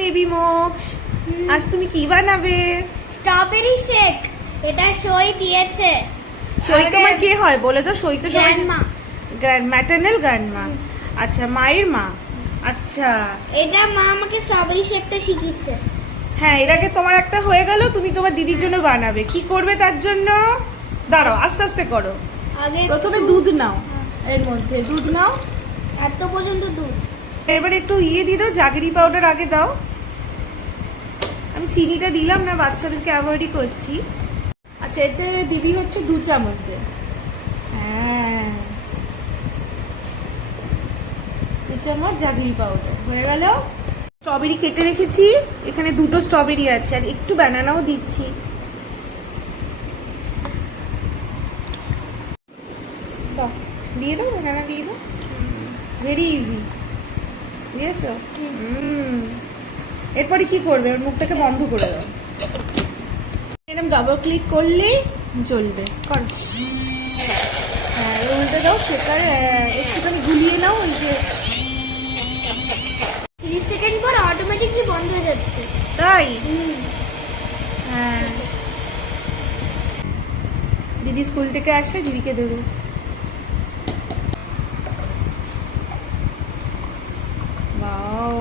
Baby মোক্স, আজ তুমি কি বানাবে? Strawberry shake. এটা সই দিয়েছে। সই তোমার কে হয় বলে তো? সই তো সবাই গ্র্যান্ডমা। Maternal grandma. আচ্ছা, মায়ের মা। আচ্ছা এটা মা আমাকে স্ট্রবেরি শেকটা শিখিয়েছে। হ্যাঁ, এর আগে তোমার একটা হয়ে গেল, তুমি তোমার দিদির জন্য বানাবে। কি করবে তার জন্য? দাঁড়াও, আস্তে আস্তে করো। আগে প্রথমে দুধ নাও, এর মধ্যে দুধ নাও। এত পর্যন্ত দুধ। এবারে একটু ইয়ে দিয়ে দাও, জাগরি পাউডার আগে দাও। আমি চিনিটা দিলাম না, বাচ্চাদেরকে অ্যাভয়েডই করছি। আচ্ছা, এতে দিবি হচ্ছে 2 চামচ দে। হ্যাঁ, 2 চামচ জাগরি পাউডার হয়ে গেল। স্ট্রবেরি কেটে রেখেছি, এখানে 2টো স্ট্রবেরি আছে, আর একটু ব্যানানাও দিচ্ছি। দাও, দিয়ে দাও, ব্যানানা দিয়ে দাও। ভেরি ইজি, দিয়েছো? এরপরে কি করবে? ওর মুখটাকে বন্ধ করে দাও। এরকম ডাবল ক্লিক করলেই জ্বলবে। কর। হ্যাঁ, উল্টে দাও, সেটার একটুখানি গুলিয়ে নাও। ওই যে 30 সেকেন্ড পর অটোমেটিকলি বন্ধ হয়ে যাচ্ছে। তাই? হ্যাঁ, দিদি স্কুল থেকে আসলে দিদিকে দেবে। ওয়াও,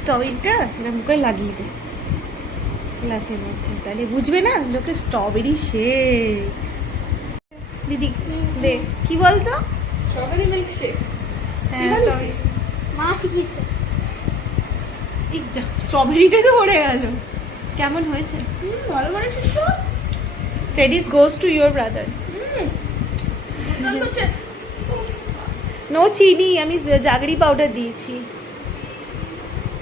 স্ট্রবেরিটা এরকম করে লাগিয়ে দে গ্লাসের মধ্যে, তাহলে বুঝবে না লোকে স্ট্রবেরি শেক। দিদি দে, কি বলতো? Strawberry milk shake. হ্যাঁ, কি strawberry- বলেছিস? মা শিখিয়েছে। এই যা, স্ট্রবেরিটাই তো পড়ে গেল। কেমন হয়েছে? ভালো বানিয়েছিস তো। Credit goes to your brother. দুর্দান্ত চেফ। নো চিনি, আমি জাগরি পাউডার দিয়েছি,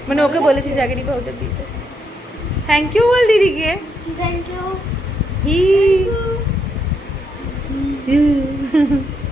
মানে ওকে বলেছি জাগরি পাউডার দিতে। থ্যাংক ইউ বল দিদিকে। Thank you. হি